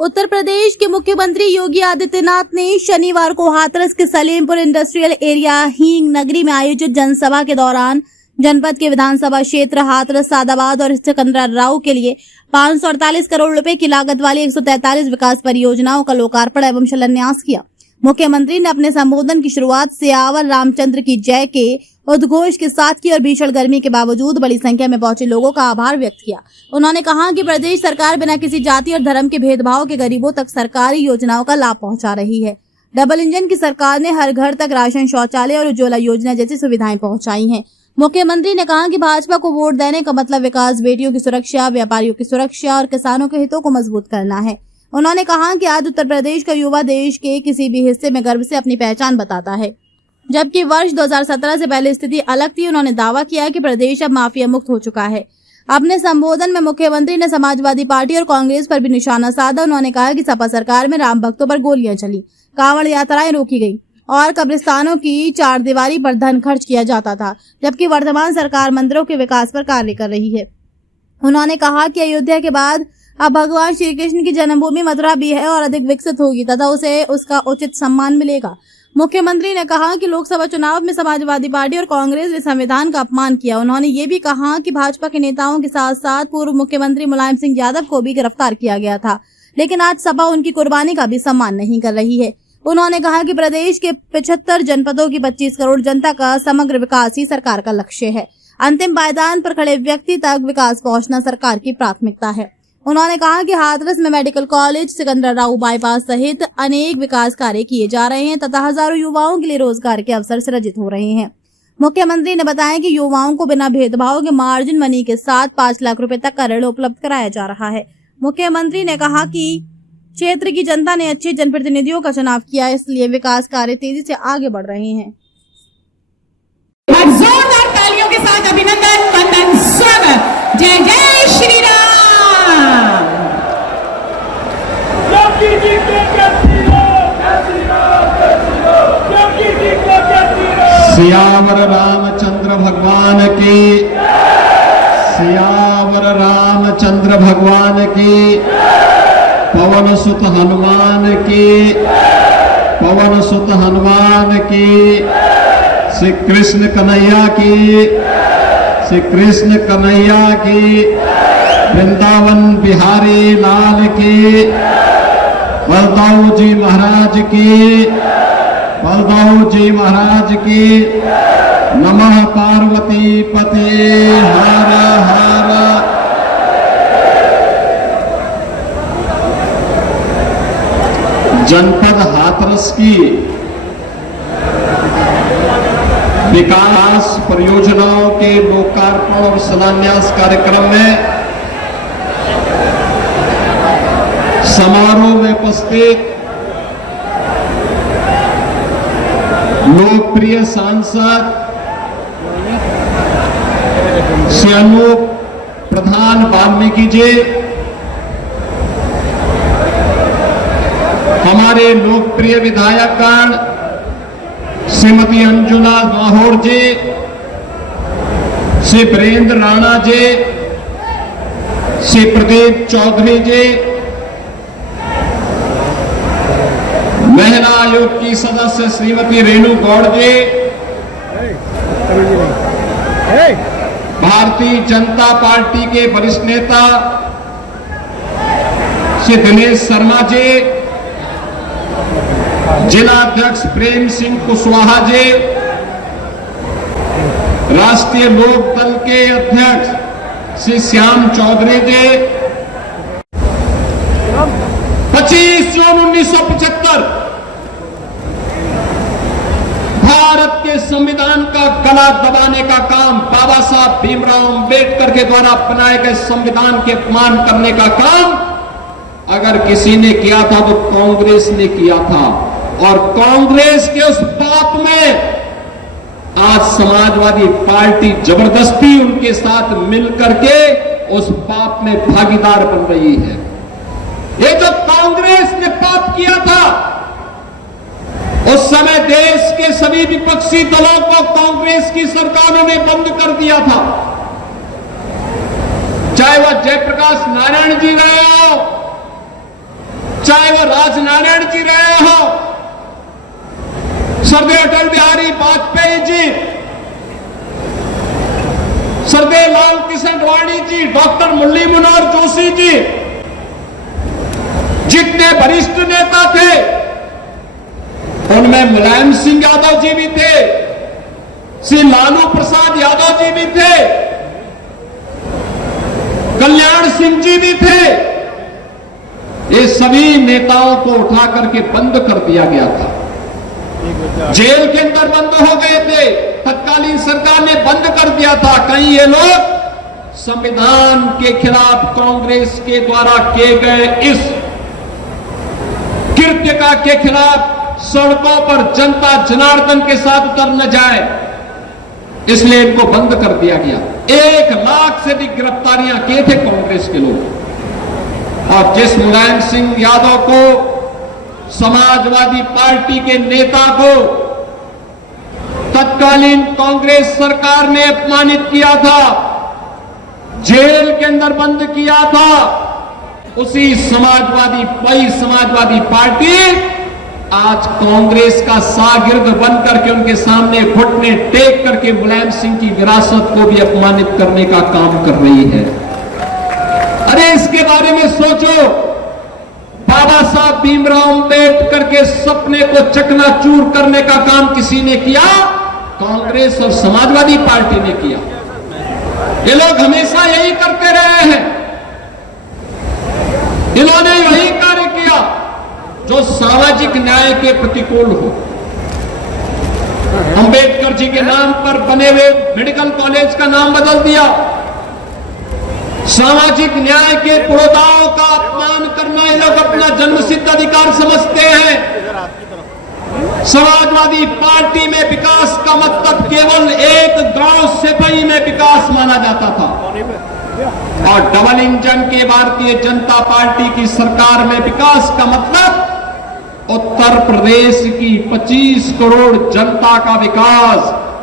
उत्तर प्रदेश के मुख्यमंत्री योगी आदित्यनाथ ने शनिवार को हाथरस के सलेमपुर इंडस्ट्रियल एरिया हींग नगरी में आयोजित जनसभा के दौरान जनपद के विधानसभा क्षेत्र हाथरस, सादाबाद और सिकंदराबाद के लिए 548 करोड़ रुपए की लागत वाली 143 विकास परियोजनाओं का लोकार्पण एवं शिलान्यास किया। मुख्यमंत्री ने अपने संबोधन की शुरुआत सियावर रामचंद्र की जय के उद्घोष के साथ की और भीषण गर्मी के बावजूद बड़ी संख्या में पहुंचे लोगों का आभार व्यक्त किया। उन्होंने कहा कि प्रदेश सरकार बिना किसी जाति और धर्म के भेदभाव के गरीबों तक सरकारी योजनाओं का लाभ पहुंचा रही है। डबल इंजन की सरकार ने हर घर तक राशन, शौचालय और उज्ज्वला योजना जैसी सुविधाएं पहुंचाई हैं। मुख्यमंत्री ने कहा कि भाजपा को वोट देने का मतलब विकास, बेटियों की सुरक्षा, व्यापारियों की सुरक्षा और किसानों के हितों को मजबूत करना है। उन्होंने कहा कि आज उत्तर प्रदेश का युवा देश के किसी भी हिस्से में गर्व से अपनी पहचान बताता है, जबकि वर्ष 2017 से पहले स्थिति अलग थी। उन्होंने दावा किया कि प्रदेश अब माफिया मुक्त हो चुका है। अपने संबोधन में मुख्यमंत्री ने समाजवादी पार्टी और कांग्रेस पर भी निशाना साधा। उन्होंने कहा कि सपा सरकार में राम भक्तों पर गोलियां चली, कांवड़ यात्राएं रोकी गई और कब्रिस्तानों की चारदीवारी पर धन खर्च किया जाता था, जबकि वर्तमान सरकार मंदिरों के विकास पर कार्य कर रही है। उन्होंने कहा कि अयोध्या के बाद अब भगवान श्री कृष्ण की जन्मभूमि मथुरा भी है और अधिक विकसित होगी तथा उसे उसका उचित सम्मान मिलेगा। मुख्यमंत्री ने कहा कि लोकसभा चुनाव में समाजवादी पार्टी और कांग्रेस ने संविधान का अपमान किया। उन्होंने ये भी कहा कि भाजपा के नेताओं के साथ साथ पूर्व मुख्यमंत्री मुलायम सिंह यादव को भी गिरफ्तार किया गया था, लेकिन आज सपा उनकी कुर्बानी का भी सम्मान नहीं कर रही है। उन्होंने कहा कि प्रदेश के 75 जनपदों की 25 करोड़ जनता का समग्र विकास ही सरकार का लक्ष्य है। अंतिम पायदान पर खड़े व्यक्ति तक विकास पहुंचना सरकार की प्राथमिकता है। उन्होंने कहा कि हाथरस में मेडिकल कॉलेज, सिकंदराबाद बाईपास सहित अनेक विकास कार्य किए जा रहे हैं तथा हजारों युवाओं के लिए रोजगार के अवसर सृजित हो रहे हैं। मुख्यमंत्री ने बताया कि युवाओं को बिना भेदभाव के मार्जिन मनी के साथ 5 लाख रुपए तक का ऋण उपलब्ध कराया जा रहा है। मुख्यमंत्री ने कहा कि क्षेत्र की जनता ने अच्छे जनप्रतिनिधियों का चुनाव किया, इसलिए विकास कार्य तेजी से आगे बढ़ रहे हैं। जोरदार तालियों के साथ अभिनंदन, वंदन, स्वागत। जय जय श्री राम। सियावर रामचंद्र भगवान की, सियावर रामचंद्र भगवान की, पवन सुत हनुमान की, पवन सुत हनुमान की, श्री कृष्ण कन्हैया की, श्री कृष्ण कन्हैया की, वृंदावन बिहारी लाल की, बलदाऊ जी महाराज की, बलदाऊ जी महाराज की। नमः पार्वती पते हर हर। जनपद हाथरस की विकास परियोजनाओं के लोकार्पण और शिलान्यास कार्यक्रम में समारोह में उपस्थित लोकप्रिय सांसद श्री अनूप प्रधान वाल्मीकि जी, हमारे लोकप्रिय विधायकगण श्रीमती अंजुला माहौर जी, श्री वीरेंद्र राणा जी, श्री प्रदीप चौधरी जी, महिला आयोग की सदस्य श्रीमती रेणु गौड़ जी, भारतीय जनता पार्टी के वरिष्ठ नेता श्री दिनेश शर्मा जी, जिला अध्यक्ष प्रेम सिंह कुशवाहा जी, राष्ट्रीय लोक दल के अध्यक्ष श्री श्याम चौधरी जी। 25 जून 1975 भारत के संविधान का गला दबाने का काम बाबा साहब भीमराव अंबेडकर के द्वारा बनाए गए संविधान के अपमान करने का काम अगर किसी ने किया था तो कांग्रेस ने किया था, और कांग्रेस के उस पाप में आज समाजवादी पार्टी जबरदस्ती उनके साथ मिलकर के उस पाप में भागीदार बन रही है। ये जो कांग्रेस ने पाप किया था, उस समय देश के सभी विपक्षी दलों को कांग्रेस की सरकारों ने बंद कर दिया था, चाहे वह जयप्रकाश नारायण जी रहे हो, चाहे वो राजनारायण जी रहे हो, स्वर्गीय अटल बिहारी वाजपेयी जी, स्वर्गीय लाल कृष्ण आडवाणी जी, डॉक्टर मुरली मनोहर जोशी जी, जितने वरिष्ठ नेता थे उनमें मुलायम सिंह यादव जी भी थे, श्री लालू प्रसाद यादव जी भी थे, कल्याण सिंह जी भी थे। ये सभी नेताओं को उठा करके बंद कर दिया गया था, जेल के अंदर बंद हो गए थे, तत्कालीन सरकार ने बंद कर दिया था। कहीं ये लोग संविधान के खिलाफ कांग्रेस के द्वारा किए गए इस कृत्य के खिलाफ सड़कों पर जनता जनार्दन के साथ उतर न जाए, इसलिए इनको बंद कर दिया गया। 1 लाख से अधिक गिरफ्तारियां किए थे कांग्रेस के लोग। और जिस मुलायम सिंह यादव को, समाजवादी पार्टी के नेता को तत्कालीन कांग्रेस सरकार ने अपमानित किया था, जेल के अंदर बंद किया था, उसी समाजवादी पार्टी आज कांग्रेस का शागिर्द बन करके उनके सामने घुटने टेक करके मुलायम सिंह की विरासत को भी अपमानित करने का काम कर रही है। अरे इसके बारे में सोचो, बाबा साहब भीमराव अंबेडकर के सपने को चकनाचूर करने का काम किसी ने किया? कांग्रेस और समाजवादी पार्टी ने किया। ये लोग हमेशा यही करते रहे हैं, इन्होंने यही कार्य किया जो सामाजिक न्याय के प्रतिकूल हो। अंबेडकर जी के नाम पर बने हुए मेडिकल कॉलेज का नाम बदल दिया, सामाजिक न्याय के पुरोधाओं का अपमान करना ये लोग अपना जन्मसिद्ध अधिकार समझते हैं। समाजवादी पार्टी में विकास का मतलब केवल एक गांव सिपाही में विकास माना जाता था, और डबल इंजन के भारतीय जनता पार्टी की सरकार में विकास का मतलब उत्तर प्रदेश की 25 करोड़ जनता का विकास,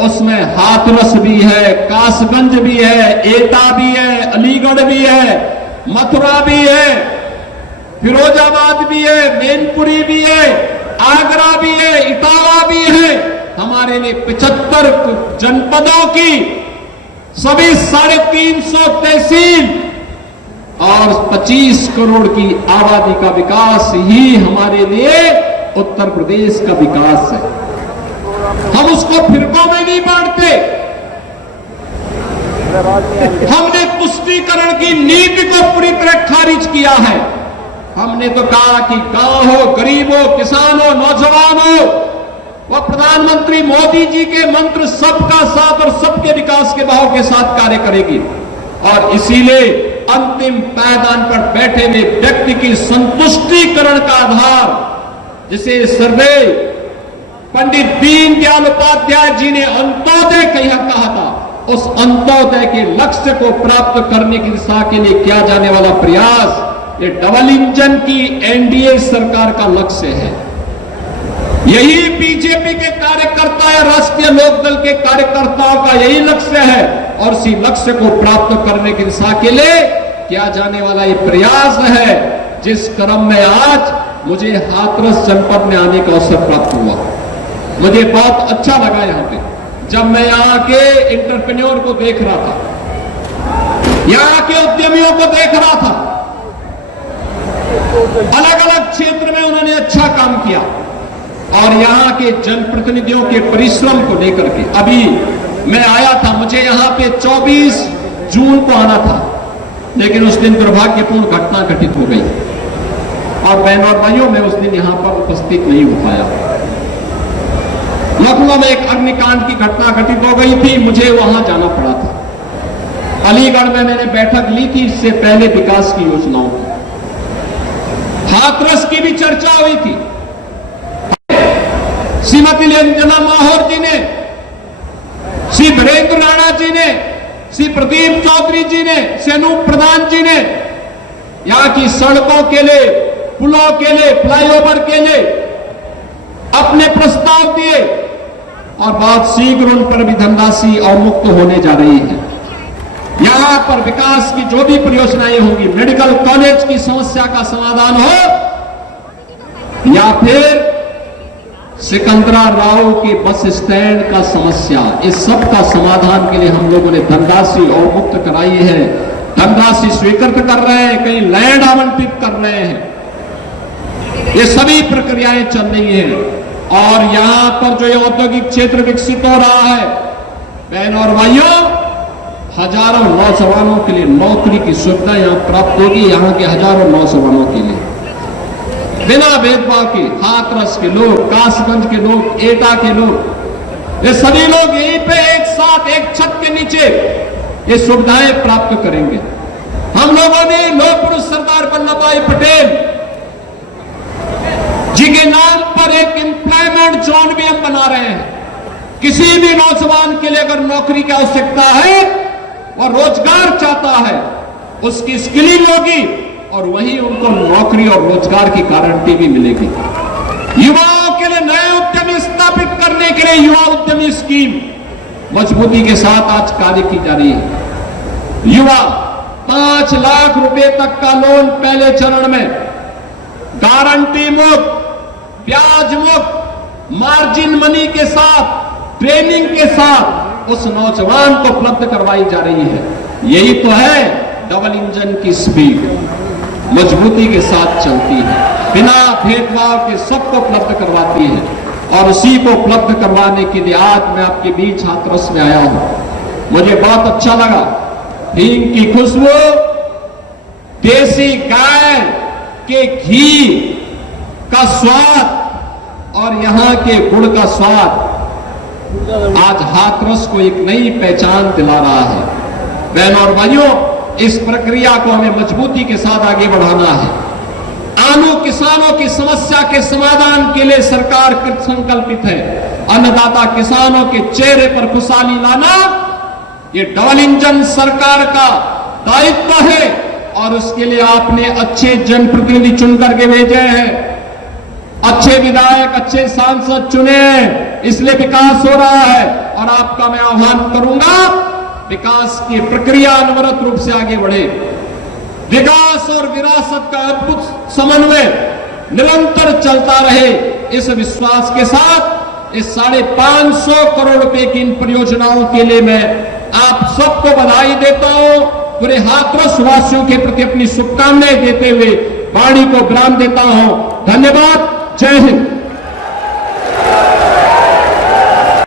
उसमें हाथरस भी है, कासगंज भी है, एटा भी है, अलीगढ़ भी है, मथुरा भी है, फिरोजाबाद भी है, मैनपुरी भी है, आगरा भी है, इटावा भी है। हमारे लिए 75 जनपदों की सभी 350 तहसील और 25 करोड़ की आबादी का विकास ही हमारे लिए उत्तर प्रदेश का विकास है। हम उसको फिरकों में नहीं बांटते। हमने तुष्टीकरण की नीति को पूरी तरह खारिज किया है। हमने तो कहा कि गांव हो, गरीब हो, किसान हो, नौजवान हो, वह प्रधानमंत्री मोदी जी के मंत्र सबका साथ और सबके विकास के भाव के साथ कार्य करेगी। और इसीलिए अंतिम पायदान पर बैठे हुए व्यक्ति की संतुष्टीकरण का आधार, जिसे सर्वे पंडित दीनदयाल उपाध्याय जी ने अंत्योदय कहा था, उस अंत्योदय के लक्ष्य को प्राप्त करने की दिशा के लिए किया जाने वाला प्रयास, ये डबल इंजन की एनडीए सरकार का लक्ष्य है। यही बीजेपी के कार्यकर्ता या राष्ट्रीय लोकदल के कार्यकर्ताओं का यही लक्ष्य है, और इसी लक्ष्य को प्राप्त करने की दिशा के लिए किया जाने वाला ये प्रयास है, जिस क्रम में आज मुझे हाथरस जनपद में आने का अवसर प्राप्त हुआ। मुझे बहुत अच्छा लगा यहाँ पे, जब मैं यहाँ के एंटरप्रेन्योर को देख रहा था, यहाँ के उद्यमियों को देख रहा था, अलग अलग क्षेत्र में उन्होंने अच्छा काम किया, और यहाँ के जनप्रतिनिधियों के परिश्रम को लेकर के अभी मैं आया था। मुझे यहाँ पे 24 जून को आना था, लेकिन उस दिन दुर्भाग्यपूर्ण घटना घटित हो गई, और बहनों और भाइयों मैं उस दिन यहाँ पर उपस्थित नहीं हो पाया। लखनऊ में एक अग्निकांड की घटना घटित हो गई थी, मुझे वहां जाना पड़ा था। अलीगढ़ में मैंने बैठक ली थी इससे पहले विकास की योजनाओं की, हाथरस की भी चर्चा हुई थी। श्रीमती निरंजना माहौर जी ने, श्री धीरेन्द्र राणा जी ने, श्री प्रदीप चौधरी जी ने, श्री अनूप प्रधान जी ने यहां की सड़कों के लिए, पुलों के लिए, फ्लाईओवर के लिए अपने प्रस्ताव दिए, और बहुत शीघ्र उन पर भी धनराशि अवमुक्त होने जा रही है। यहां पर विकास की जो भी परियोजनाएं होंगी, मेडिकल कॉलेज की समस्या का समाधान हो, या फिर सिकंदरा राव की बस स्टैंड का समस्या, इस सब का समाधान के लिए हम लोगों ने धनराशि अवमुक्त कराई है, धनराशि स्वीकृत कर रहे हैं, कहीं लैंड आवंटित कर रहे हैं। ये सभी प्रक्रियाएं चल रही हैं और यहां पर जो ये औद्योगिक क्षेत्र विकसित हो रहा है, बहन और भाइयों, हजारों नौजवानों के लिए नौकरी की सुविधा यहां प्राप्त होगी। यहां के हजारों नौजवानों के लिए बिना भेदभाव के, हाथरस के लोग, कासगंज के लोग, एटा के लोग, ये सभी लोग यहीं पे एक साथ एक छत के नीचे ये सुविधाएं प्राप्त करेंगे। हम लोगों ने लौह पुरुष सरदार वल्लभ भाई पटेल जी के नाम पर एक एम्प्लॉयमेंट जोन भी हम बना रहे हैं। किसी भी नौजवान के लिए अगर नौकरी की आवश्यकता है, वह रोजगार चाहता है, उसकी स्किलिंग होगी और वहीं उनको नौकरी और रोजगार की गारंटी भी मिलेगी। युवाओं के लिए नए उद्यमी स्थापित करने के लिए युवा उद्यमी स्कीम मजबूती के साथ आज कार्य की जा रही है। युवा 5 लाख रुपए तक का लोन पहले चरण में गारंटी मुक्त, ब्याज मुक्त, मार्जिन मनी के साथ, ट्रेनिंग के साथ उस नौजवान को उपलब्ध करवाई जा रही है। यही तो है डबल इंजन की स्पीड, मजबूती के साथ चलती है, बिना भेदभाव के सबको उपलब्ध करवाती है। और उसी को उपलब्ध करवाने के लिए आज मैं आपके बीच हाथरस में आया हूं। मुझे बहुत अच्छा लगा, हींग की खुशबू, देसी गाय के घी का स्वाद और यहां के गुड़ का स्वाद आज हाथरस को एक नई पहचान दिला रहा है। बहनों और भाइयों, इस प्रक्रिया को हमें मजबूती के साथ आगे बढ़ाना है। आलू किसानों की समस्या के समाधान के लिए सरकार कृत संकल्पित है। अन्नदाता किसानों के चेहरे पर खुशहाली लाना ये डबल इंजन सरकार का दायित्व है और उसके लिए आपने अच्छे जनप्रतिनिधि चुन करके भेजे हैं, अच्छे विधायक, अच्छे सांसद चुने हैं, इसलिए विकास हो रहा है। और आपका मैं आह्वान करूंगा, विकास की प्रक्रिया अनवरत रूप से आगे बढ़े। विकास और विरासत का अद्भुत समन्वय निरंतर चलता रहे, इस विश्वास के साथ इस 550 करोड़ रुपए की इन परियोजनाओं के लिए मैं आप सबको बधाई देता हूं। पूरे हाथरस वासियों के प्रति अपनी शुभकामनाएं देते हुए वाणी को विराम देता हूं। धन्यवाद। जय हिंद।